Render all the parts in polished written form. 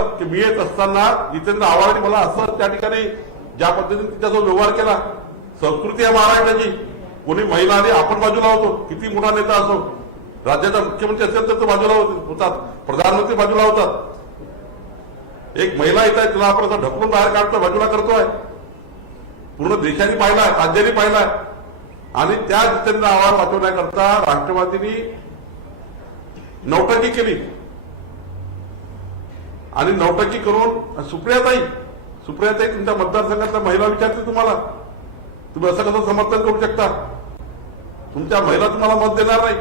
सांगितलं की मी येत असताना जितेंद्र आव्हाडांनी मला असं त्या ठिकाणी ज्या पद्धतीने तिच्यासोबत व्यवहार केला, संस्कृती आहे महाराष्ट्राची, कोणी महिला आली आपण बाजूला होतो, किती मोठा नेता असो, राज्याचा मुख्यमंत्री असेल तर तो बाजूला होतात, प्रधानमंत्री बाजूला होतात. एक महिला येत आहे तिला आपण असं ढकलून बाहेर काढतो, बाजूला करतोय. पूर्ण देशाने पाहिलाय, राज्याने पाहिलाय. आणि त्या जितेंद्र आव्हाड वाचवण्याकरता राष्ट्रवादीने नौटंकी केली आणि नौटंकी करून सुप्रियाताई तुमच्या मतदारसंघातल्या महिला विचारते तुम्हाला, तुम्ही असं कसं समर्थन करू शकता? तुमच्या महिला तुम्हाला मत देणार नाही.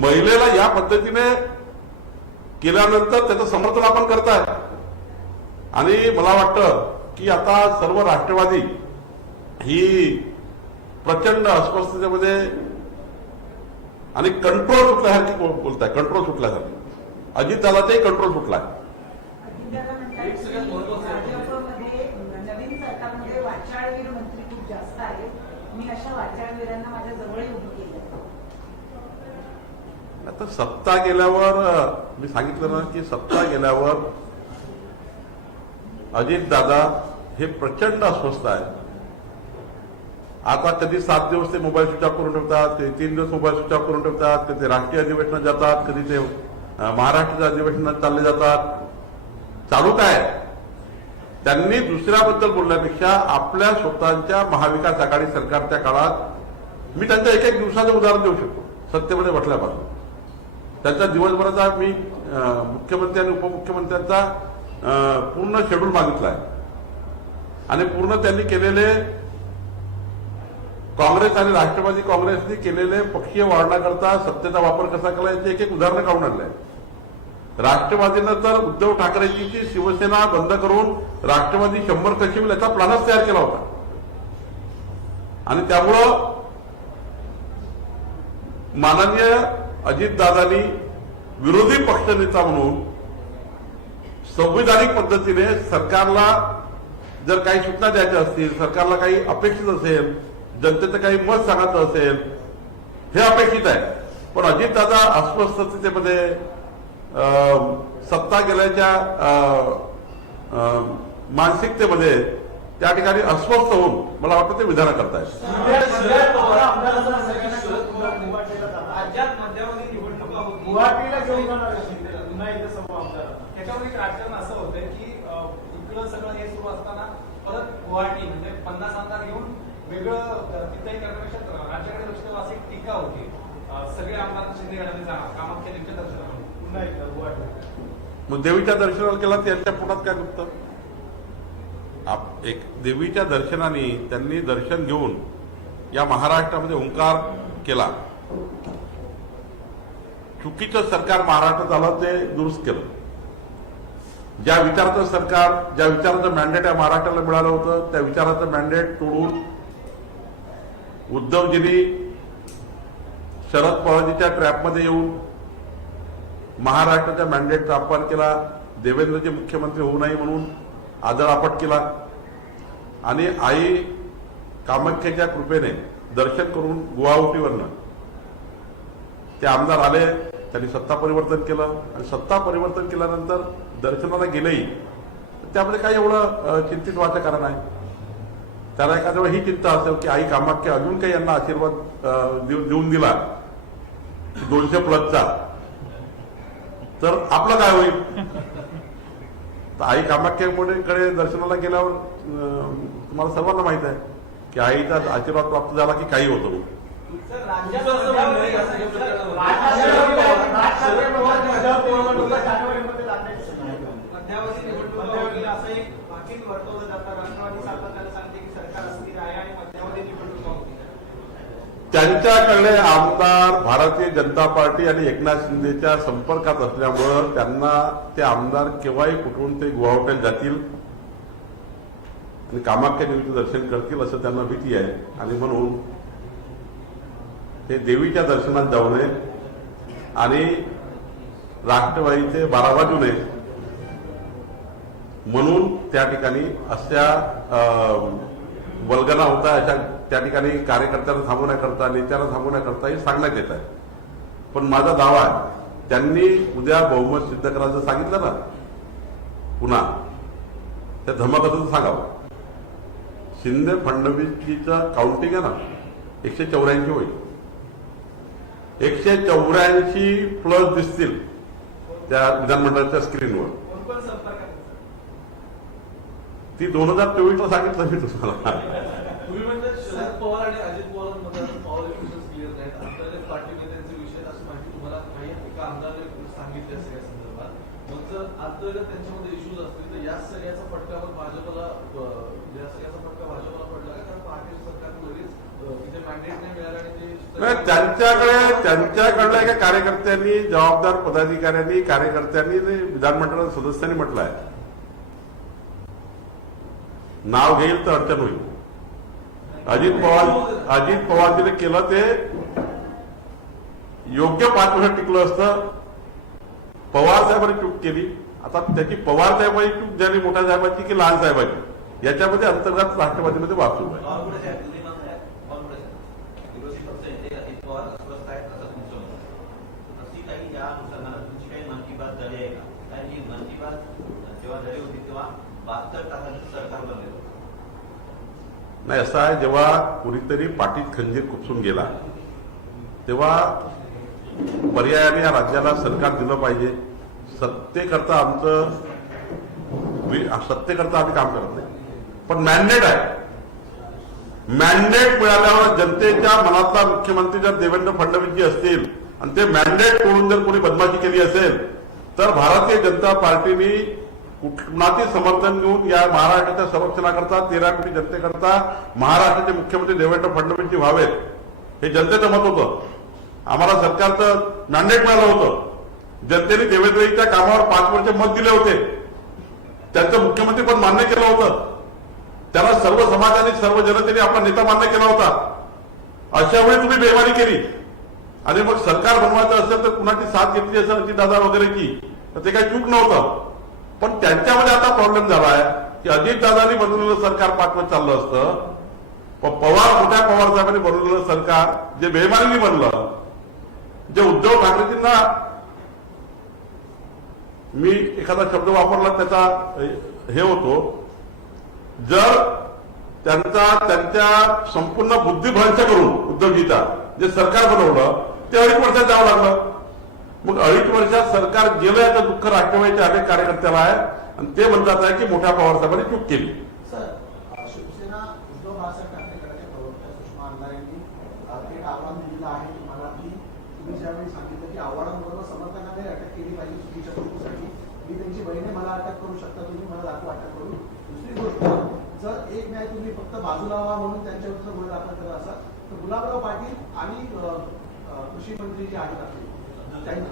महिलेला या पद्धतीने केल्यानंतर त्याचं समर्थन आपण करताय. आणि मला वाटतं की आता सर्व राष्ट्रवादी ही प्रचंड अस्वस्थतेमध्ये आणि कंट्रोल सुटल्यासारखी बोलताय, कंट्रोल सुटल्यासारखी. अजितदादाचाही कंट्रोल सुटलाय. नवीन सरकारमध्ये वाचाळवीर मंत्री खूप जास्त आहेत, मी अशा वाचाळवीरांना माझ्या जवळ उभं केलं. आता सत्ता गेल्यावर मी सांगितलं ना की सत्ता गेल्यावर अजितदादा हे प्रचंड अस्वस्थ आहे. आता कधी 7 दिवस ते मोबाईल स्विच ऑफ करून ठेवतात, ते 3 दिवस मोबाईल स्विच ऑफ करून ठेवतात, कधी ते राष्ट्रीय अधिवेशनात जातात, कधी ते महाराष्ट्राच्या अधिवेशनात चालले जातात. चालू काय? त्यांनी दुसऱ्याबद्दल बोलण्यापेक्षा आपल्या स्वतःच्या महाविकास आघाडी सरकारच्या काळात मी त्यांच्या एक दिवसाचं उदाहरण देऊ शकतो. सत्तेमध्ये बसल्यापासून त्यांचा दिवसभराचा मी मुख्यमंत्री आणि उपमुख्यमंत्र्यांचा पूर्ण शेड्यूल मागितला आहे. आणि पूर्ण त्यांनी केलेले काँग्रेस आणि राष्ट्रवादी काँग्रेसने केलेले पक्षीय वाढण्याकरता सत्तेचा वापर कसा केला याचे एक उदाहरण काढून आणलं आहे. राष्ट्रवादीनं तर उद्धव ठाकरेंची शिवसेना बंद करून राष्ट्रवादी 100 कशी होईल याचा प्लॅनच तयार केला होता. आणि त्यामुळं माननीय अजितदादांनी विरोधी पक्षनेता म्हणून संविधानिक पद्धतीने सरकारला जर काही सूचना द्यायच्या असतील, सरकारला काही अपेक्षित असेल, जनतेचं काही मत सांगायचं असेल, हे अपेक्षित आहे. पण अजितदादा अस्वस्थतेमध्ये सत्ता गेल्याच्या मानसिकतेमध्ये त्या ठिकाणी अस्वस्थ होऊन मला वाटतं ते विधान करतायत. गुवाहाटीला घेऊन जाणार पुन्हा एकदा सभा आमदार त्याच्यावर एक राजकारण असं होतंय की इकडं सगळं हे सुरू असताना परत गुवाहाटी म्हणजे 50 आमदार घेऊन वेगळं तिथंही करण्यापेक्षा राज्याकडे लक्ष द्यावं अशी एक टीका होती. सगळे आमदार शिंदे गटाने जाणार कामाख्या देवीच्या दर्शनाला पुन्हा एकदा गुवाहाटी. मग देवीच्या दर्शनाला केला त्यांच्या पोटात काय दुखतं? एक देवीच्या दर्शनाने त्यांनी दर्शन घेऊन या महाराष्ट्रामध्ये ओंकार केला. चुकीचं सरकार महाराष्ट्रात आलं ते दुरुस्त केलं. ज्या विचाराचं सरकार, ज्या विचाराचं मॅन्डेट या महाराष्ट्राला मिळालं होतं त्या विचाराचं मॅन्डेट तोडून उद्धवजींनी शरद पवारजीच्या ट्रॅपमध्ये येऊन महाराष्ट्राच्या मॅन्डेटचा अपमान केला. देवेंद्रजी मुख्यमंत्री होऊ नये म्हणून आदळआपट केला. आणि आई कामाख्याच्या कृपेने दर्शन करून गुवाहाटीवरनं ते आमदार आले, त्यांनी सत्ता परिवर्तन केलं. आणि सत्ता परिवर्तन केल्यानंतर दर्शनाला गेलेही त्यामध्ये काही एवढं चिंतित व्हायचं कारण आहे. त्याला एखाद्या वेळी ही चिंता असेल की आई कामाख्या अजून काही यांना आशीर्वाद देऊन दिला 200+ तर आपलं काय होईल? तर आई कामाख्याकडे दर्शनाला गेल्यावर तुम्हाला सर्वांना माहित आहे की आईचा आशीर्वाद प्राप्त झाला की काही होतं. त्यांच्याकडे आमदार भारतीय जनता पार्टी आणि एकनाथ शिंदेच्या संपर्कात असल्यामुळं त्यांना ते आमदार केव्हाही कुठून ते गुवाहाटीला जातील आणि कामाख्या देवीचं दर्शन करतील असं त्यांना भीती आहे. आणि म्हणून ते देवीच्या दर्शनात जाऊ नये आणि राष्ट्रवादीचे 12 बाजू नये म्हणून त्या ठिकाणी अशा वल्गना होता, अशा त्या ठिकाणी कार्यकर्त्यांना थांबवण्याकरता, नेत्यांना थांबवण्याकरता हे सांगण्यात येत आहे. पण माझा दावा आहे त्यांनी उद्या बहुमत सिद्ध करायचं सांगितलं ना पुन्हा त्या धमकाचं सांगावं. शिंदे फडणवीसजीचा काउंटिंग आहे ना 184 होईल. 184 प्लस दिसतील त्या विधानमंडळाच्या स्क्रीनवर. कोण कोण संपर्कात आहे? ती 2024ला सांगितलं मी तुम्हाला. तुम्ही म्हणजे शरद पवार आणि अजित पवारांमध्ये पॉवर इक्वेशन्स क्लिअर नाहीत. आपल्याला पार्टी नेत्यांचे विषय असं माहिती तुम्हाला काही एका आमदाराने सांगितले असेल या संदर्भात. मग जर अंतर्गत त्यांच्यामध्ये इश्यूज असतील तर या सगळ्याचा फटका मग भाजपला या सगळ्याचा फटका भाजपला पडला का? कारण महाराष्ट्र सरकारने लगेच तिथे मॅन्डेट नाही मिळालं आणि ते त्यांच्याकडल्या एका कार्यकर्त्यांनी, जबाबदार पदाधिकाऱ्यांनी, कार्यकर्त्यांनी, विधानमंडळ सदस्यांनी म्हटलं आहे, नाव घेईल तर अडचण होईल. अजित पवारजीने केलं ते योग्य 5 वर्ष टिकलं असतं. पवार साहेबांनी चूक केली. आता त्याची पवार साहेबांची चूक झाली मोठ्या साहेबांची की लहान साहेबांची, याच्यामध्ये अंतर्गत राष्ट्रवादीमध्ये वाद सुरू आहे. नाही, असं आहे, जेव्हा कुणीतरी पाठीत खंजीर खुपसून गेला तेव्हा पर्यायाने या राज्याला सरकार दिलं पाहिजे. सत्तेकरता आम्ही काम करत नाही, पण मॅन्डेट आहे. मॅन्डेट मिळाल्यावर जनतेच्या मनातला मुख्यमंत्री जर देवेंद्र फडणवीसजी असतील आणि ते मॅन्डेट तोडून जर कोणी बदमाशी केली असेल तर भारतीय जनता पार्टीने कुणाचे समर्थन घेऊन या महाराष्ट्राच्या संरक्षणाकरता 13 कोटी जनतेकरता महाराष्ट्राचे मुख्यमंत्री देवेंद्र फडणवीसजी व्हावेत हे जनतेचं मत होतं. आम्हाला सरकारचं मॅन्डेट मिळालं होतं. जनतेने देवेंद्रजीच्या कामावर 5 वर्ष मत दिले होते. त्यांचं मुख्यमंत्री पण मान्य केलं होतं. त्याला सर्व समाजाने, सर्व जनतेने आपला नेता मान्य केला होता. अशा वेळी तुम्ही बेईमानी केली आणि मग सरकार बनवायचं असेल तर कुणाची साथ घेतली असेल अजितदादा वगैरेची, तर ते काही चूक नव्हतं. पण त्यांच्यामध्ये आता प्रॉब्लेम झाला आहे की अजितदादांनी बनवलेलं सरकार 5 वर्ष चाललं असतं, पण मोठ्या पवार साहेबांनी बनवलेलं सरकार जे बेईमानीने बनलं, जे उद्धव ठाकरेजींना, मी एखादा शब्द वापरला त्याचा हे होतो, जर त्यांच्या संपूर्ण बुद्धिभ्रंश करून उद्धवजीचा जे सरकार बनवलं ते 2.5 वर्षात जावं लागलं. मग 2.5 वर्षात सरकार गेलं याचं दुःख राष्ट्रवादीच्या अनेक कार्यकर्त्याला आहे आणि ते म्हणतात आहे की मोठ्या पवार साहेबांनी चूक केली. सर, शिवसेना उद्धव बाळासाहेब ठाकरे गटाच्या प्रवक्त्या सुषमा अंधारेंनी थेट आव्हान दिलं आहे तुम्हाला की तुम्ही ज्यावेळी सांगितलं की आव्हानांबरोबर समर्थकांना अटक केली पाहिजे चुकीच्या कृतीसाठी, मी त्यांची बहिणी मला अटक करू शकता, तुम्ही मला दाखवा अटक करू. दुसरी गोष्ट, जर एक न्याय तुम्ही फक्त बाजूला व्हा म्हणून त्यांच्या विरुद्ध गुन्हे दाखल करत असाल तर गुलाबराव पाटील आणि कृषी मंत्री जे आहेत आपले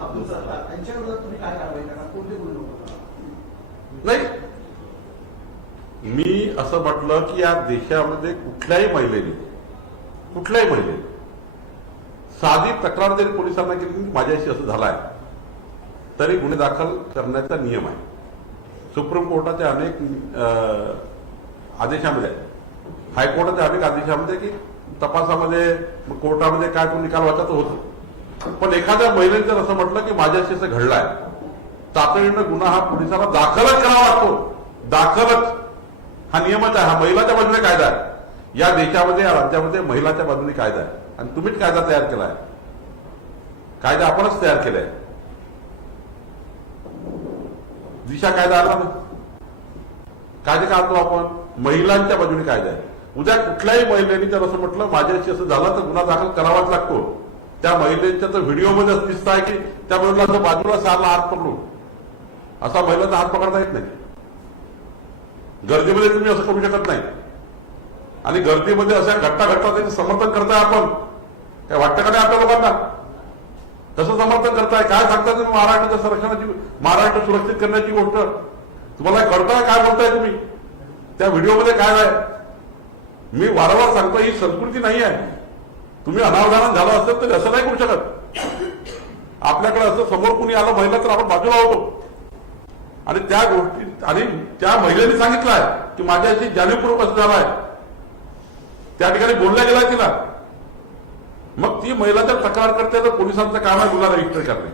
अब्दुल सत्तार त्यांच्या विरोधात तुम्ही काय कारवाई करणार, कोणते गुन्हे नोंदवणार? नाही, मी असं म्हटलं की या देशामध्ये कुठल्याही महिलेने साधी तक्रार जरी पोलिसांना केली माझ्याशी असं झालाय तरी गुन्हे दाखल करण्याचा नियम आहे. सुप्रीम कोर्टाच्या अनेक आदेशामध्ये, हायकोर्टाच्या अनेक आदेशामध्ये की तपासामध्ये कोर्टामध्ये काय तो निकाल वाचायचं होतं. पण एखाद्या महिलेने जर असं म्हटलं की माझ्याशी असं घडलाय, तातडीनं गुन्हा हा पोलिसाला दाखलच करावा लागतो. दाखलच हा नियमच आहे. हा महिलाच्या बाजूने कायदा आहे. या देशामध्ये, या राज्यामध्ये महिलाच्या बाजूने कायदा आहे आणि तुम्हीच कायदा तयार केलाय. कायदा आपणच तयार केलाय. दिशा कायदा आला ना, कायदे का आणतो आपण? महिलांच्या बाजूने कायदा आहे. उद्या कुठल्याही महिलेने जर असं म्हटलं माझ्याशी असं झालं तर गुन्हा दाखल करावाच लागतो. त्या महिलेच्या तर व्हिडिओमध्ये दिसत आहे की त्या महिला असं बाजूला सारला हात पकडून, असा महिलांचा हात पकडता येत नाही. गर्दीमध्ये तुम्ही असं करू शकत नाही. आणि गर्दीमध्ये अशा घटना त्याचं समर्थन करताय आपण, काय वाटतं का नाही आपल्या लोकांना? कसं समर्थन करताय? काय सांगताय तुम्ही महाराष्ट्राच्या संरक्षणाची, महाराष्ट्र सुरक्षित करण्याची गोष्ट? तुम्हाला कळतं काय बोलताय तुम्ही? त्या व्हिडिओमध्ये काय आहे? मी वारंवार सांगतो ही संस्कृती नाही आहे. तुम्ही अनावधान झालं असेल तर असं नाही करू शकत. आपल्याकडे असं समोर कुणी आलं महिला तर आपण बाजूला होतो. आणि त्या गोष्टी, आणि त्या महिलेने सांगितलं आहे की माझ्याशी जाणीवपूर्वक असं झालाय, त्या ठिकाणी बोलल्या गेला तिला. मग ती महिला जर तक्रार करते तर पोलिसांचं काम आहे गुन्हा रजिस्टर करणे.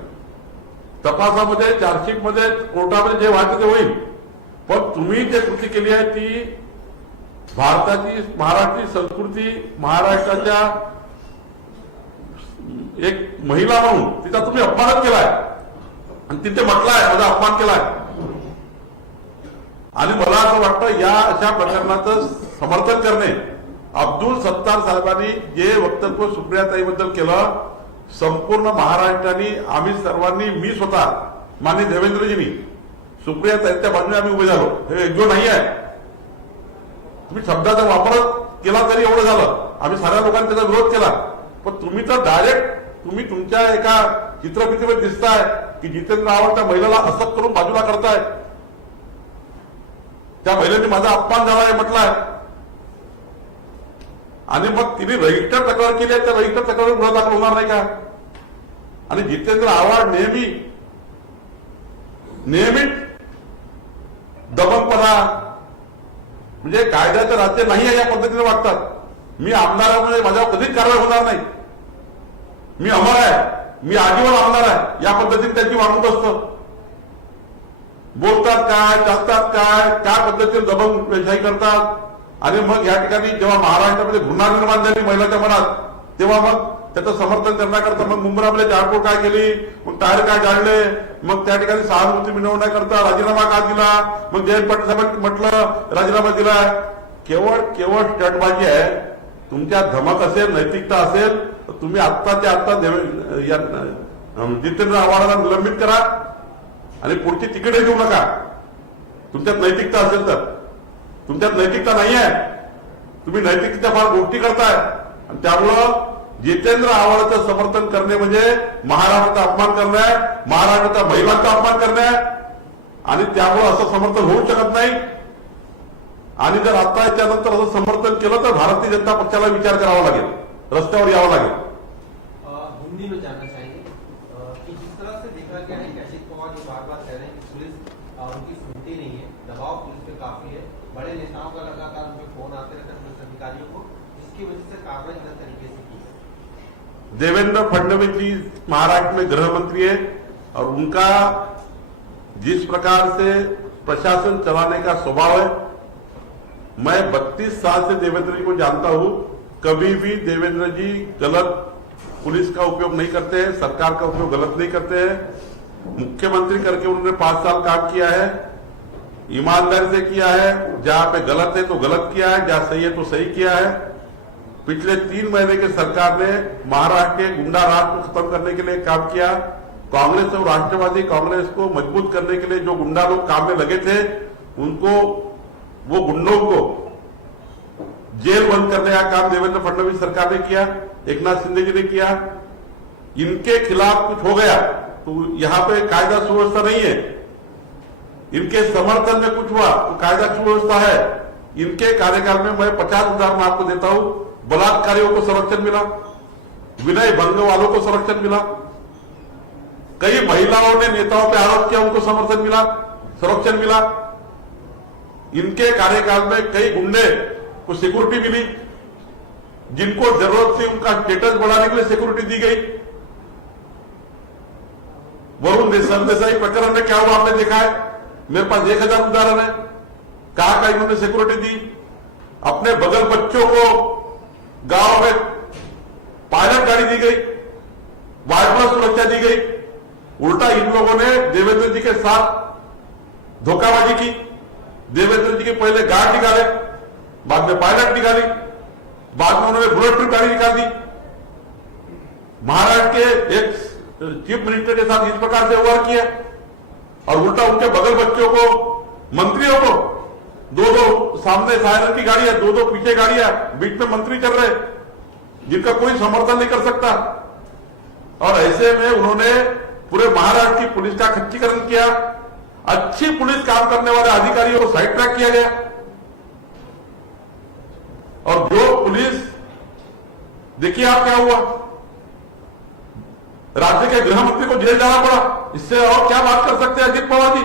तपासामध्ये, चार्जशीटमध्ये, कोर्टामध्ये जे व्हायचं ते होईल. पण तुम्ही जे कृती केली आहे ती भारताची महाराष्ट्री संस्कृती, महाराष्ट्राच्या एक महिला म्हणून तिचा तुम्ही अपमानच केलाय आणि तिथे म्हटलाय माझा अपमान केलाय. आणि मला असं वाटतं या अशा प्रकरणाचं समर्थन करणे, अब्दुल सत्तार साहेबांनी जे वक्तव्य सुप्रियाताईबद्दल केलं, संपूर्ण महाराष्ट्राने आम्ही सर्वांनी, मी स्वतः माननीय देवेंद्रजींनी सुप्रियाताईंच्या बाजूने आम्ही उभे झालो. हे एकजूट नाही आहे. तुम्ही शब्दाचा वापर केला तरी एवढं झालं. आम्ही साऱ्या लोकांनी त्याचा विरोध केला. पण तुम्ही तर डायरेक्ट तुम्ही तुमच्या एका चित्रफितीवर दिसताय की जितेंद्र आव्हाड त्या महिलेला असं करून बाजूला करताय. त्या महिलेने माझा अपमान झाला आहे म्हटलाय आणि मग तिने रजिस्टर तक्रार केली आहे. त्या रजिस्टर तक्रार गुन्हा दाखल होणार नाही का? आणि जितेंद्र आव्हाड नेहमीच दबंगपणा म्हणजे कायद्याचं राज्य नाही आहे या पद्धतीने वागतात. मी आमदारामध्ये माझ्यावर कधीच कारवाई होणार नाही, मी अमर आहे, मी आजीवन आमदार आहे, या पद्धतीने त्यांची वागणूक असतं. बोलतात काय, चालतात काय पद्धतीने दबंगशाही करतात. आणि मग या ठिकाणी जेव्हा महाराष्ट्रामध्ये गुन्हा निर्माण झाली महिलाच्या मनात, तेव्हा मग त्याचं समर्थन करण्याकरता मग मुंबईमध्ये जाळपोळ काय केली, मग टायर काय जाळले, मग त्या ठिकाणी सहानुभूती मिळवण्याकरता राजीनामा का दिला, मग जयंत पाटील साहेबांनी म्हटलं राजीनामा दिला. केवळ स्टंटबाजी आहे. तुमच्या धमक असेल, नैतिकता असेल तर तुम्ही आत्ताच्या आत्ता जितेंद्र आव्हाडांना निलंबित करा आणि पुढची तिकीटही देऊ नका. तुमच्यात नैतिकता असेल तर. तुमच्यात नैतिकता नाही आहे. तुम्ही नैतिकतेच्या फार गोष्टी करताय आणि त्यामुळं जितेंद्र आव्हाडांचं समर्थन करणे म्हणजे महाराष्ट्राचा अपमान करणे आहे, महाराष्ट्राच्या महिलांचा अपमान करणे आहे. आणि त्यामुळे असं समर्थन होऊ शकत नाही. आणि जर आता याच्यानंतर असं समर्थन केलं तर भारतीय जनता पक्षाला विचार करावा लागेल, रस्त्यावर यावं लागेल. हिंदी में जानना चाहेंगे कि जिस तरह से देखा गया है कि अजित पवार जो बार बार कह रहे हैं कि पुलिस उनकी सुनती नहीं है, दबाव पुलिस पे काफी है, बड़े नेताओं का लगातार उनके फोन आते रहते हैं पुलिस अधिकारियों को, जिसकी वजह से कार्रवाई गलत तरीके से की है. देवेंद्र फडणवीस जी महाराष्ट्र में गृह मंत्री है और उनका जिस प्रकार से प्रशासन चलाने का स्वभाव है, मैं 32 साल से देवेंद्र जी को जानता हूं. कभी भी देवेंद्र जी गलत पुलिस का उपयोग नहीं करते हैं, सरकार का उपयोग गलत नहीं करते हैं. मुख्यमंत्री करके उन्होंने 5 साल काम किया है, ईमानदारी से किया है. जहां पे गलत है तो गलत किया है, जहां सही है तो सही किया है. पिछले 3 महीने के सरकार ने महाराष्ट्र के गुंडा राज को खत्म करने के लिए काम किया. कांग्रेस और राष्ट्रवादी कांग्रेस को मजबूत करने के लिए जो गुंडा लोग काम में लगे थे, उनको, वो गुंडों को जेल बंद करने का काम देवेंद्र फडणवीस सरकार ने किया, एकनाथ शिंदे जी ने किया. इनके खिलाफ कुछ हो गया तो यहां पे कायदा सुव्यवस्था नहीं है. इनके समर्थन में कुछ हुआ तो कायदा सुव्यवस्था है. इनके कार्यकाल में मैं 50 उदाहरण आपको देता हूं. बलात्कारियों को संरक्षण मिला, विनय भंग वालों को संरक्षण मिला, कई महिलाओं ने नेताओं पे आरोप किया, उनको समर्थन मिला, संरक्षण मिला. इनके कार्यकाल में कई गुंडे को सिक्योरिटी मिली, जिनको जरूरत थी उनका स्टेटस बढ़ाने के लिए सिक्योरिटी दी गई. वरुण सरदेसाई प्रकरण में क्या हुआ आपने देखा है. मेरे पास 1000 उदाहरण है. कहा इन्होंने सिक्योरिटी दी. अपने बगल बच्चों को गांव में पायलट गाड़ी दी गई, वायरलेस सुरक्षा दी गई. उल्टा इन लोगों ने देवेंद्र जी के साथ धोखाबाजी की. देवेंद्र जी के पहले गार्ड निकाले, बाद में पायलट निकाली, बाद में उन्होंने बुलेट प्रूफ गाड़ी निकाल दी. महाराष्ट्र के एक चीफ मिनिस्टर के साथ इस प्रकार से व्यवहार किया और उल्टा उनके बगल बच्चों को, मंत्रियों को, 2 सामने सायरन की गाड़ी है, 2 पीछे गाड़ियां, बीच में मंत्री चल रहे जिनका कोई समर्थन नहीं कर सकता. और ऐसे में उन्होंने पूरे महाराष्ट्र की पुलिस का खच्चीकरण किया. अच्छी पुलिस काम करने वाले अधिकारियों को साइड ट्रैक किया गया और जो पुलिस, देखिए आप क्या हुआ. राज्य के गृह मंत्री को जेल जाना पड़ा. इससे और क्या बात कर सकते हैं अजित पवार जी.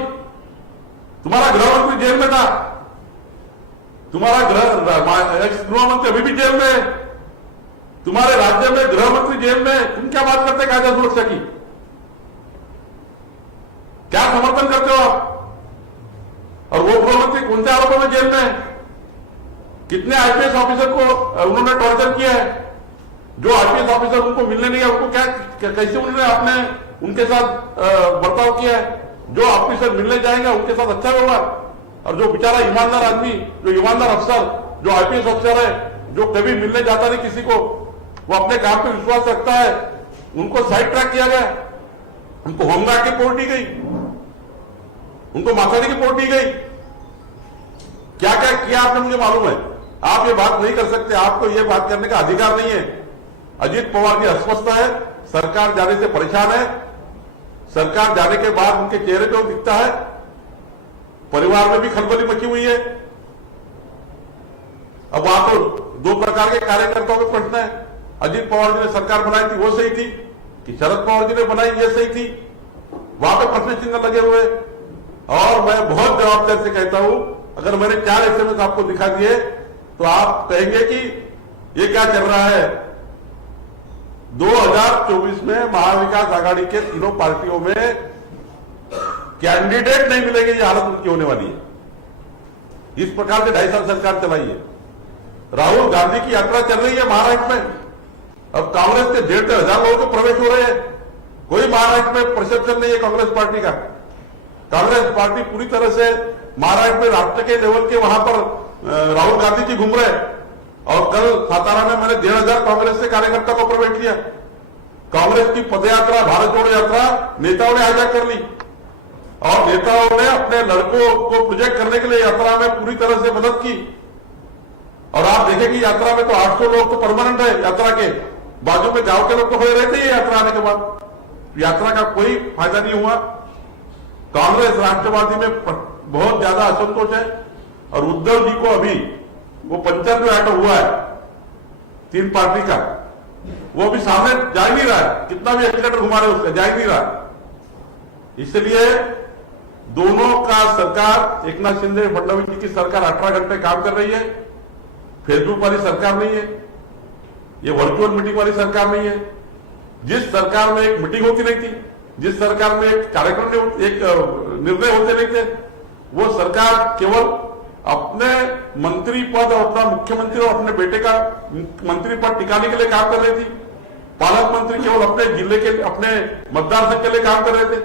तुम्हारा गृह मंत्री जेल में था, तुम्हारा गृह मंत्री अभी भी जेल में है, तुम्हारे राज्य में गृह मंत्री जेल में, तुम क्या बात करते कायदा सुरक्षा की. क्या समर्थन करते हो आप. और वो गृह कौन से आरोपों में जेल में है? कितने आईपीएस ऑफिसर को उन्होंने टॉर्चर किया है? जो आईपीएस ऑफिसर उनको मिलने नहीं है, उनको कैसे उन्होंने आपने उनके साथ बर्ताव किया है? जो ऑफिसर मिलने जाएंगे उनके साथ अच्छा व्यवहार, और जो बेचारा ईमानदार आदमी, जो ईमानदार अफसर, जो आईपीएस अफसर है, जो कभी मिलने जाता नहीं किसी को, वो अपने काम पे विश्वास रखता है, उनको साइड ट्रैक किया गया, उनको होमगार्ड की पोस्ट दी गई, उनको माथारी की पोस्ट दी गई। क्या क्या किया आपने मुझे मालूम है। आप ये बात नहीं कर सकते, आपको ये बात करने का अधिकार नहीं है। अजीत पवार जी अस्वस्थ है, सरकार जाने से परेशान है, सरकार जाने के बाद उनके चेहरे पे वो दिखता है, परिवार में भी खलबली मची हुई है। अब वहां तो दो प्रकार के कार्यकर्ताओं के प्रश्न है। अजीत पवार जी ने सरकार बनाई थी, वो सही थी, कि शरद पवार जी ने बनाई, ये सही थी? वहां पे प्रश्न चिन्ह लगे हुए। और मैं बहुत जवाबदारी से कहता हूं, अगर मैंने 4 एसएमएस आपको दिखा दिए तो आप कहेंगे कि ये क्या चल रहा है। 2024 में महाविकास आघाड़ी के तीनों पार्टियों में कैंडिडेट नहीं मिलेंगे, ये हालत उनकी होने वाली है। इस प्रकार से 2.5 साल सरकार चलाई है। राहुल गांधी की यात्रा चल रही है महाराष्ट्र में, अब कांग्रेस के 1,500 लोगों के प्रवेश हो रहे हैं। कोई महाराष्ट्र में परसेप्शन नहीं है कांग्रेस पार्टी का। कांग्रेस पार्टी पूरी तरह से महाराष्ट्र में राष्ट्र के लेवल के वहां पर राहुल गांधी जी घूम रहे, और कल सातारा में मैंने 1,500 कांग्रेस के कार्यकर्ता को प्रवेश किया। कांग्रेस की पदयात्रा, भारत जोड़ो यात्रा नेताओं ने हाईजैक कर ली, और नेताओं ने अपने लड़कों को प्रोजेक्ट करने के लिए यात्रा में पूरी तरह से मदद की। और आप देखेंगे यात्रा में तो 800 लोग तो परमानेंट है यात्रा के, बाजू में गांव के लोग तो खड़े रहते ही यात्रा आने के बाद। यात्रा का कोई फायदा नहीं हुआ। कांग्रेस राष्ट्रवादी में बहुत ज्यादा असंतोष है, और उद्धव जी को अभी वो 95 आइटम हुआ है 3 पार्टी का, वो अभी सामने जा ही नहीं रहा है। कितना भी एजुकेटर घुमा रहे उसका जा ही नहीं रहा। इसलिए दोनों का सरकार, एकनाथ शिंदे फडणवीस जी की सरकार 18 घंटे काम कर रही है। फेसबुक वाली सरकार नहीं है, ये वर्चुअल मीटिंग वाली सरकार नहीं है। जिस सरकार में एक मीटिंग होती नहीं थी, जिस सरकार में एक कार्यक्रम, एक निर्णय होते नहीं थे, वो सरकार केवल अपने मंत्री पद और अपना मुख्यमंत्री और अपने बेटे का मंत्री पद टिकाने के लिए काम कर रही थी। पालक मंत्री केवल अपने जिले के, अपने मतदार संघ के लिए काम कर रहे थे।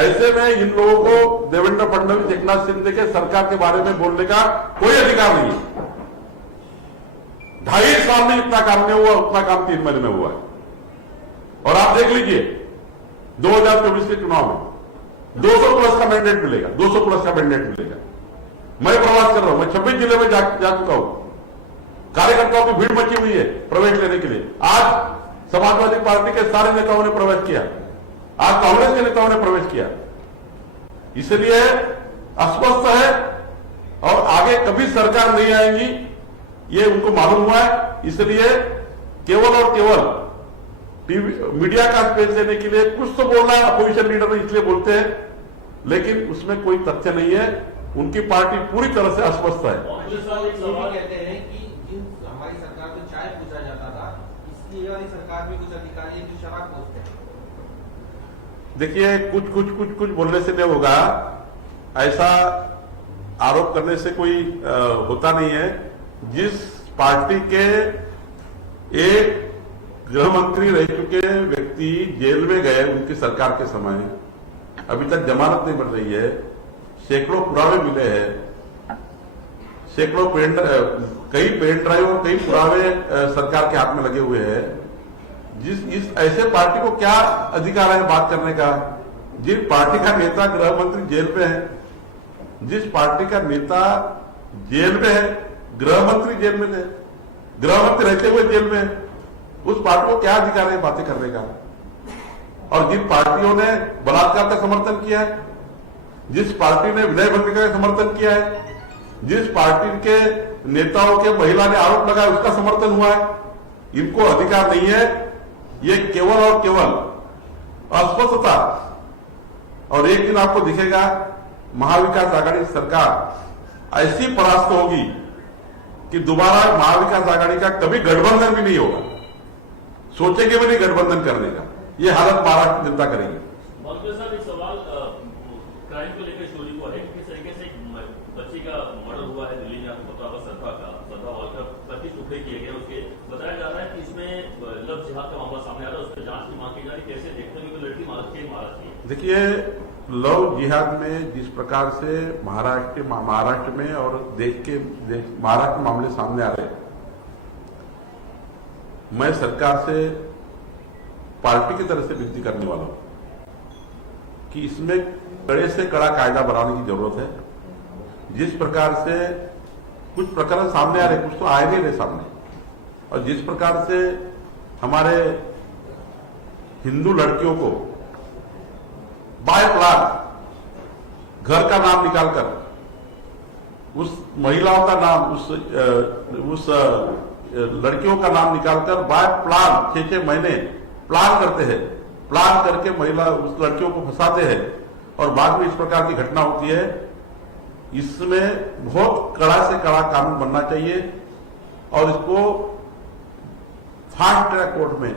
ऐसे में इन लोगों को देवेंद्र फडणवीस, एकनाथ शिंदे के सरकार के बारे में बोलने का कोई अधिकार नहीं है। 2.5 साल में इतना काम नहीं हुआ, उतना काम 3 महीने में हुआ है। और आप देख लीजिए 2024 के चुनाव में 200 प्लस का मैंडेट मिलेगा, 200 प्लस का मैंडेट मिलेगा। मैं प्रवास कर रहा हूं, मैं 26 जिले में जा चुका हूं। कार्यकर्ताओं की भीड़ मची हुई है प्रवेश लेने के लिए। आज समाजवादी पार्टी के सारे नेताओं ने प्रवेश किया, आज कांग्रेस के नेताओं ने प्रवेश किया। इसलिए अस्वस्थ है, और आगे कभी सरकार नहीं आएगी ये उनको मालूम हुआ है। इसलिए केवल और केवल मीडिया का स्पेस देने के लिए कुछ तो बोलना है अपोजिशन लीडर ने, इसलिए बोलते हैं, लेकिन उसमें कोई तथ्य नहीं है। उनकी पार्टी पूरी तरह से अस्वस्थ है। कहते हैं कि जिन हमारी सरकार में चाय पूछा जाता था, इसकी वाली सरकार में कुछ अधिकारी जो शराब पूछते हैं। देखिए, कुछ बोलने से नहीं होगा, ऐसा आरोप करने से कोई होता नहीं है। जिस पार्टी के एक गृह मंत्री रह चुके व्यक्ति जेल में गए उनकी सरकार के समय, अभी तक जमानत नहीं बन रही है, सैकड़ों पुरावे मिले हैं, सैकड़ों कई पेन ड्राइव और कई पुरावे सरकार के हाथ में लगे हुए हैं। इस ऐसे पार्टी को क्या अधिकार है बात करने का? जिस पार्टी का नेता गृह मंत्री जेल में है, जिस पार्टी का नेता जेल में है, गृह मंत्री जेल में है, गृह मंत्री रहते हुए जेल में है, उस पार्टी को क्या अधिकार है बातें करने का? और जिन पार्टियों ने बलात्कार का समर्थन किया है, जिस पार्टी ने विनय भंग का समर्थन किया है, जिस पार्टी के नेताओं के महिला ने आरोप लगाया उसका समर्थन हुआ है, इनको अधिकार नहीं है। ये केवल और केवल अस्वस्थता। और एक दिन आपको दिखेगा महाविकास आघाड़ी सरकार ऐसी परास्त होगी कि दोबारा महाविकास आघाड़ी का कभी गठबंधन भी नहीं होगा, सोचेंगे भी नहीं गठबंधन करने का। ये हालत महाराष्ट्र जनता करेगी। साहब, एक सवाल क्राइम को लेकर स्टोरी को है, किस तरीके से एक बच्ची का हुआ है दिल्ली में, आपको पता होगा सरफा का, सरफा हॉल का 25 टुकड़े किए गए उसके। बताया जा रहा है कि इसमें लव जिहाद का मामला सामने आ रहा है, उसमें जांच की मांग की जा रही है। कैसे देखते हैं कि लड़की महाराष्ट्र की? देखिए, लव जिहाद में जिस प्रकार से महाराष्ट्र में और महाराष्ट्र में मामले सामने आ रहे हैं, मैं सरकार से पार्टी की तरफ से विनती करने वाला हूं कि इसमें कड़े से कड़ा कायदा बनाने की जरूरत है। जिस प्रकार से कुछ प्रकरण सामने आ रहे, कुछ तो आए नहीं रहे सामने, और जिस प्रकार से हमारे हिंदू लड़कियों को बाय प्लान घर का नाम निकालकर उस महिलाओं का नाम, उस लड़कियों का नाम निकालकर बाय प्लान 6-6 महीने प्लान करते हैं, प्लान करके महिला उस लड़कियों को फंसाते हैं और बाद में इस प्रकार की घटना होती है। इसमें बहुत कड़ा से कड़ा कानून बनना चाहिए और इसको फास्ट ट्रैक कोर्ट में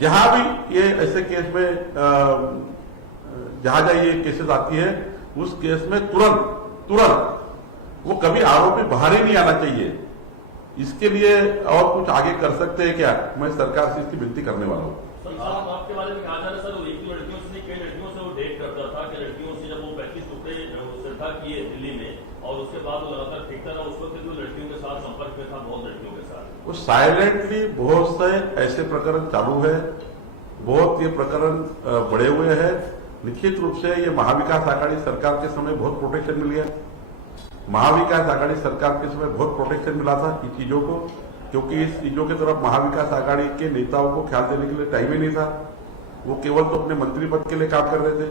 जहां भी ये ऐसे केस में जहां ये केसेस आती है, उस केस में तुरंत वो कभी आरोपी बाहर ही नहीं आना चाहिए। इसके लिए और कुछ आगे कर सकते हैं क्या? मैं सरकार से इसकी विनती करने वाला हूँ। आपके बारे में कहा जा रहा है सर, वो एक लड़कियों से कई लड़कियों से वो डेट करता था कि लड़कियों से जब वो 35 टुकड़े सरफा किए दिल्ली में और उसके बाद वो लगातार फेंकता रहा, उस वक्त जो लड़कियों के साथ संपर्क में था, बहुत लड़कियों के साथ वो साइलेंटली बहुत से ऐसे प्रकरण चालू है, बहुत ये प्रकरण बढ़े हुए हैं। निश्चित रूप से ये महाविकास आघाड़ी सरकार के समय बहुत प्रोटेक्शन मिल गया। महाविकास आघाड़ी सरकार के समय बहुत प्रोटेक्शन मिला था इन चीजों को, क्योंकि इस चीजों की तरफ महाविकास आघाड़ी के नेताओं को ख्याल देने के लिए टाइम ही नहीं था। वो केवल तो अपने मंत्री पद के लिए काम कर रहे थे।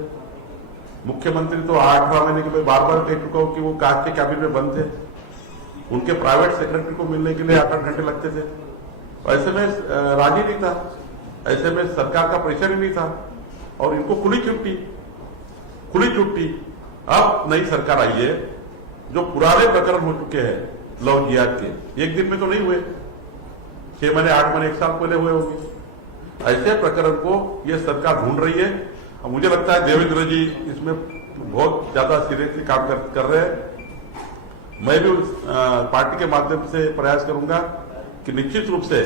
मुख्यमंत्री तो 8वां महीने के बाद बार कह चुका हूं कि वो कास्ट के कैबिनेट में बंद थे, उनके प्राइवेट सेक्रेटरी को मिलने के लिए 8-8 घंटे लगते थे। ऐसे में राजी नहीं था, ऐसे में सरकार का प्रेशर ही नहीं था और इनको खुली छुट्टी। अब नई सरकार आई है, जो पुराने प्रकरण हो चुके हैं लव जिहाद के, एक दिन में तो नहीं हुए, 6 महीने 8 महीने 1 साल पहले हुए होंगे। ऐसे प्रकरण को ये सरकार ढूंढ रही है और मुझे लगता है देवेंद्र जी इसमें बहुत ज्यादा सीरियसली काम कर रहे हैं। मैं भी उस पार्टी के माध्यम से प्रयास करूंगा कि निश्चित रूप से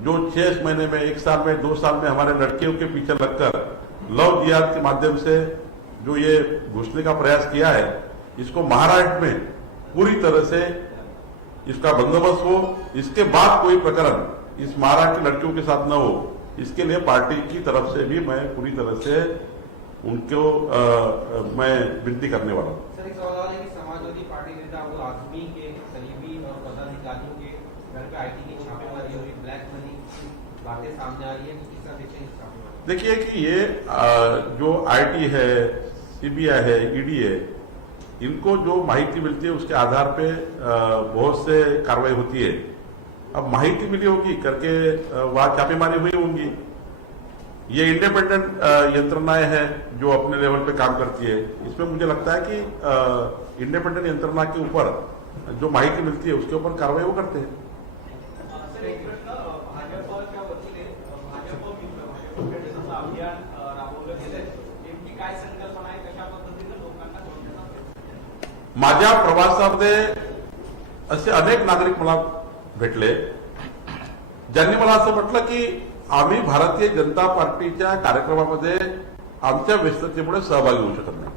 जो 6 महीने में, 1 साल में, 2 साल में हमारे लड़कियों के पीछे लगकर लव जिहाद के माध्यम से जो ये घुसने का प्रयास किया है, इसको महाराष्ट्र में पूरी तरह से इसका बंदोबस्त हो। इसके बाद कोई प्रकरण इस महाराष्ट्र की लड़कियों के साथ न हो, इसके लिए पार्टी की तरफ से भी मैं पूरी तरह से उनको मैं विनती करने वाला हूँ। सर, एक सवाल है कि समाजवादी पार्टी नेता अबुल आजमी के करीबी और पदाधिकारियों के घर पे आईटी की छापेमारी हो रही, ब्लैक मनी की बातें सामने आ रही है, किस तरह देखते हैं छापेमारी? देखिए कि ये जो आईटी है, सीबीआई है, ईडी है, इनको जो माहिती मिलती है उसके आधार पे बहुत से कार्रवाई होती है। अब माहिती मिली होगी करके वहां छापेमारी हुई होंगी। ये इंडिपेंडेंट यंत्रणाएं हैं जो अपने लेवल पे काम करती है। इसमें मुझे लगता है कि इंडिपेंडेंट यंत्रणा के ऊपर जो माहिती मिलती है उसके ऊपर कार्रवाई वो करते हैं। भाजपच्या वतीने भाजप जसं अभियान राबवलं गेलंय, नेमकी काय संकल्पना आहे, कशा पद्धतीने लोकांना जोडण्याचा? माझ्या प्रवासामध्ये असे अनेक नागरिक मला भेटले, ज्यांनी मला असं म्हटलं की आम्ही भारतीय जनता पार्टीच्या कार्यक्रमामध्ये आमच्या व्यस्ततेमुळे सहभागी होऊ शकत नाही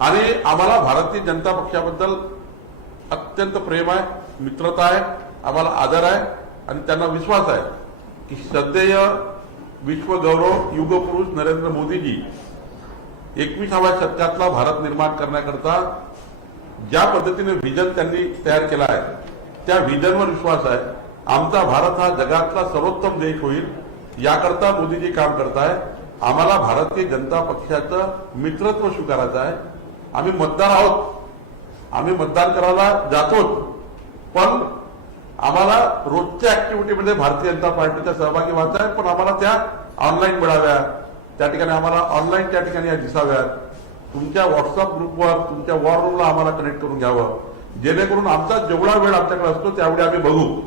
आणि आम्हाला भारतीय जनता पक्षाबद्दल अत्यंत प्रेम आहे, मित्रता आहे, आम्हाला आदर आहे आणि त्यांना विश्वास आहे की श्रद्धेय विश्वगौरव युगपुरुष नरेंद्र मोदीजी 21व्या शतकातला भारत निर्माण करण्याकरता ज्या पद्धतीने व्हिजन त्यांनी तयार केला आहे, त्या व्हिजनवर विश्वास आहे। आमचा भारत हा जगातला सर्वोत्तम देश होईल याकरता मोदीजी काम करताय। आम्हाला भारतीय जनता पक्षाचं मित्रत्व स्वीकारायचं आहे। आम्ही मतदार आहोत, आम्ही मतदान करायला जातोच, पण आम्हाला रोजच्या ऍक्टिव्हिटीमध्ये भारतीय जनता पार्टीचा सहभागी व्हायचा आहे, पण आम्हाला त्या ऑनलाईन मिळाव्या, त्या ठिकाणी आम्हाला ऑनलाईन त्या ठिकाणी या दिसाव्यात। तुमच्या व्हॉट्सअप ग्रुपवर, तुमच्या वॉर रूमला आम्हाला कनेक्ट करून घ्यावं, जेणेकरून आमचा जेवढा वेळ आमच्याकडे असतो त्यावेळी आम्ही बघू,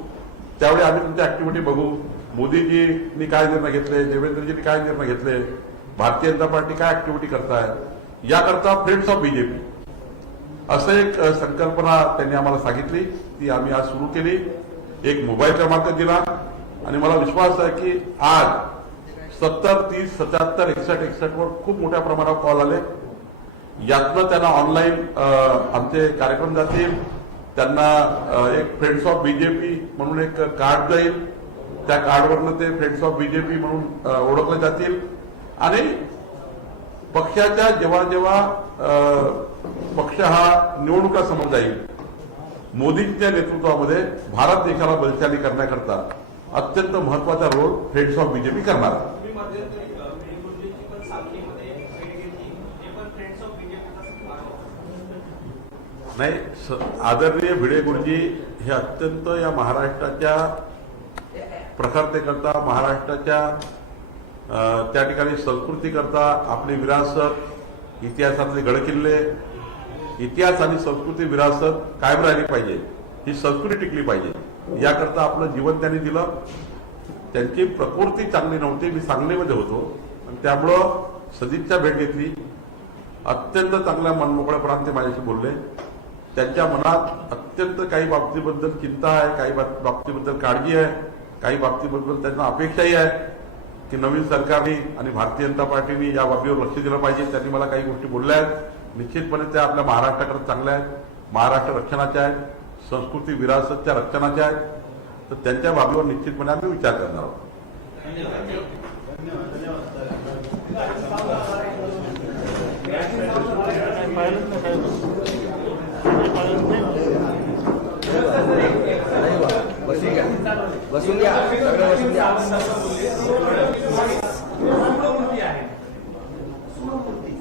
त्यावेळी आम्ही तुमच्या ऍक्टिव्हिटी बघू। मोदीजींनी काय निर्णय घेतले, देवेंद्रजींनी काय निर्णय घेतले, भारतीय जनता पार्टी काय ऍक्टिव्हिटी करताय, याकरता फ्रेंड्स ऑफ बीजेपी असं एक संकल्पना त्यांनी आम्हाला सांगितली, ती आम्ही आज सुरू केली. एक मोबाईल क्रमांक दिला आणि मला विश्वास आहे की आज 70 30 77 61 61 वर खूप मोठ्या प्रमाणावर कॉल आले. यातनं त्यांना ऑनलाईन आमचे कार्यक्रम जातील, त्यांना एक फ्रेंड्स ऑफ बीजेपी म्हणून एक कार्ड जाईल, त्या कार्डवरनं ते फ्रेंड्स ऑफ बीजेपी म्हणून ओळखले जातील आणि पक्षाच्या जेव्हा जेव्हा पक्ष हा निवडणुका समोर जाईल, मोदींच्या नेतृत्वामध्ये भारत देशाला बलशाली करण्याकरता अत्यंत महत्वाचा रोल फ्रेंड्स ऑफ बीजेपी करणार आहे. तुम्ही मध्यंतरी भिडे गुरुजींची पण साखळीमध्ये भेट घेतली, ते पण फ्रेंड्स ऑफ बीजेपीचा नाही, आदरणीय भिडे गुरुजी हे अत्यंत या महाराष्ट्राच्या प्रखरतेकरता, महाराष्ट्राच्या त्या ठिकाणी संस्कृतीकरता आपली विरासत, इतिहासातले गडकिल्ले, इतिहास आणि संस्कृती विरासत कायम राहिली पाहिजे, ही संस्कृती टिकली पाहिजे, याकरता आपलं जीवन त्यांनी दिलं. त्यांची प्रकृती चांगली नव्हती, मी सांगलीमध्ये होतो आणि त्यामुळं सदिच्छा भेट घेतली. अत्यंत चांगल्या मनमोकळेपणाने ते माझ्याशी बोलले. त्यांच्या मनात अत्यंत काही बाबतीबद्दल चिंता आहे, काही बाबतीबद्दल काळजी आहे, काही बाबतीबद्दल त्यांना अपेक्षाही आहे की नवीन सरकारने आणि भारतीय जनता पार्टीने या बाबीवर लक्ष दिलं पाहिजे. त्यांनी मला काही गोष्टी बोलल्या आहेत. निश्चितपणे त्या आपल्या महाराष्ट्राकडे चांगल्या आहेत, महाराष्ट्र रक्षणाच्या आहेत, संस्कृती विरासतच्या रक्षणाच्या आहेत. तर त्यांच्या बाबीवर निश्चितपणे आम्ही विचार करणार आहोत. बसून घ्या, सगळं बसून घ्या. मूर्ती आहे,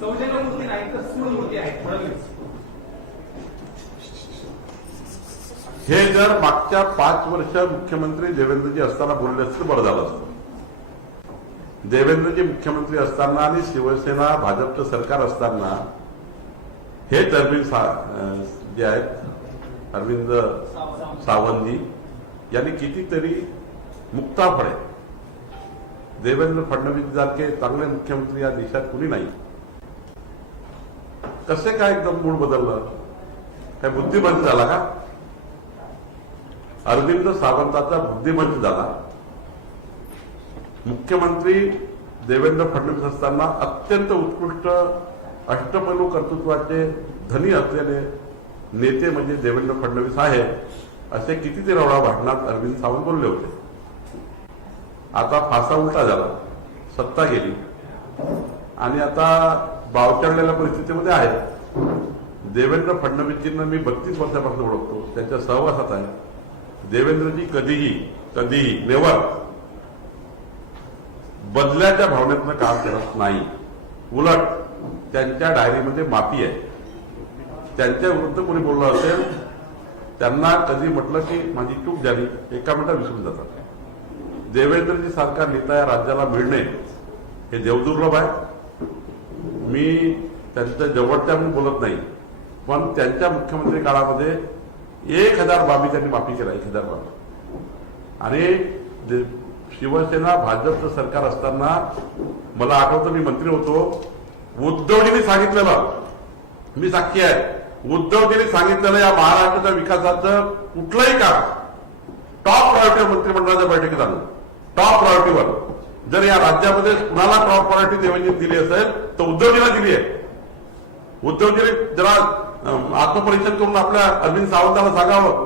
सौजन्य मूर्ती नाही तर सूळ मूर्ती आहे. हे जर मागच्या 5 वर्ष मुख्यमंत्री देवेंद्रजी असताना बोलले असते बरं झालं असतं. देवेंद्रजी मुख्यमंत्री असताना आणि शिवसेना भाजपचं सरकार असताना हे जे आहेत अरविंद सावंतजी यांनी कितीतरी मुक्ताफळे, देवेंद्र फडणवीस सारखे चांगले मुख्यमंत्री या देशात कुणी नाही. कसे काय एकदम मूड बदललं? काय बुद्धिमंत झाला का? अरविंद सावंताचा बुद्धिमंत झाला. मुख्यमंत्री देवेंद्र फडणवीस असताना अत्यंत उत्कृष्ट अष्टपैलू कर्तृत्वाचे धनी असलेले नेते म्हणजे देवेंद्र फडणवीस आहे, असे कितीतरी वेळा भाषणात अरविंद सावंत बोलले होते. आता फासा उलटा झाला, सत्ता गेली आणि आता बावचळलेल्या परिस्थितीमध्ये आहे. देवेंद्र फडणवीसजींना मी 32 वर्षापासून ओळखतो, त्यांच्या सहवासात आहे. देवेंद्रजी कधीही नेवर बदल्याच्या भावनेतनं काम करत नाही. उलट त्यांच्या डायरीमध्ये माफी आहे. त्यांच्या विरुद्ध कोणी बोललं असेल, त्यांना कधी म्हटलं की माझी चूक झाली, एका मिनिटात विसरून जातात. देवेंद्रजी सारखा नेता या राज्याला मिळणे हे देवदुर्लभ आहे. मी त्यांच्या जवळच्या म्हणून बोलत नाही, पण त्यांच्या मुख्यमंत्री काळामध्ये 1000 बाबी त्यांनी माफी केला, 1000 बाबी. आणि शिवसेना भाजपचं सरकार असताना मला आठवतं, मी मंत्री होतो, उद्धवजींनी सांगितलेलं, मी साक्षी आहे, उद्धवजींनी सांगितलेलं या महाराष्ट्राच्या विकासाचं कुठलंही काम टॉप प्रायोरिटी मंत्रिमंडळाच्या बैठकीत आणलं. टॉप प्रायोरिटीवर जर या राज्यामध्ये कुणाला टॉप प्रायोरिटी देवेंद्रजी दिली असेल तर उद्धवजीला दिली आहे. उद्धवजीने जरा आत्मपरीक्षण करून आपल्या अरविंद सावंताला सांगावं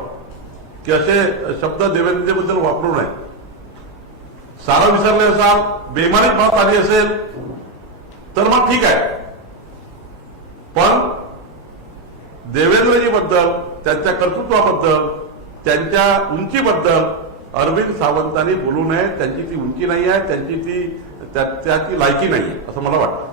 की असे शब्द देवेंद्रबद्दल वापरू नये. सारं विसरले असाल, बेमारी पास आली असेल तर मग ठीक आहे, पण देवेंद्रजीबद्दल, त्यांच्या कर्तृत्वाबद्दल, त्यांच्या उंचीबद्दल अरविंद सावंतांनी बोलू नये. त्यांची ती उंची नाही आहे, त्यांची ती लायकी नाही आहे असं मला वाटतं.